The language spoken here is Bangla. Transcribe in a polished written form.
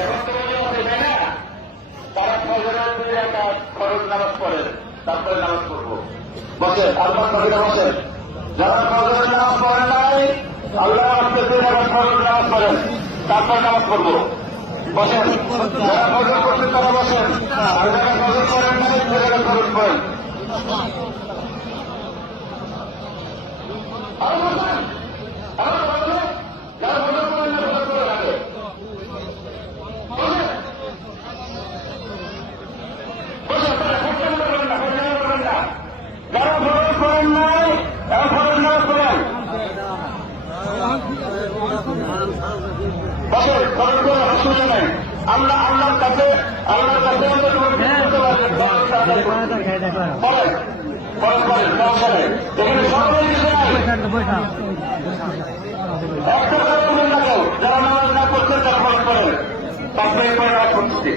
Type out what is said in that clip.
এখন তো তাই না, তারা ফজরের 2 রাকাত ফরজ নামাজ পড়েন, তারপরে নামাজ পড়বো। বসেন, আল্লাহ নবীরা বসেন। যারা ফজরের নামাজ পড়েন নাই, আল্লাহ আজকে 2 রাকাত ফরজ নামাজ পড়েন, তারপর নামাজ পড়বো। বসেন, যারা ফজর করছেন তারা বসেন, আর যারা ফজর করেন নাই 2 রাকাত ফরজ পড়েন। আর বসেন, আর বসেন, যারা ফজর করেন না ফজর করে থাকে। বসেন, বসেন, তারা ফজর করবেন না, ফজর করবেন না। যারা ফজর করেন নাই, এখন ফজর নামাজ পড়েন। বসেন, ফজর করেন, অসুবিধা নেই। আমরা আল্লাহর কাছে আমরা বলেন বলেন বলেন সমস্যা নেই। এখানে সকলের কিছু নাই, একটা কথা বলবেন না কেউ। যারা নামাজ না করছেন তারা ফরজ করেন, তারপরে নামাজ পড়তেছি।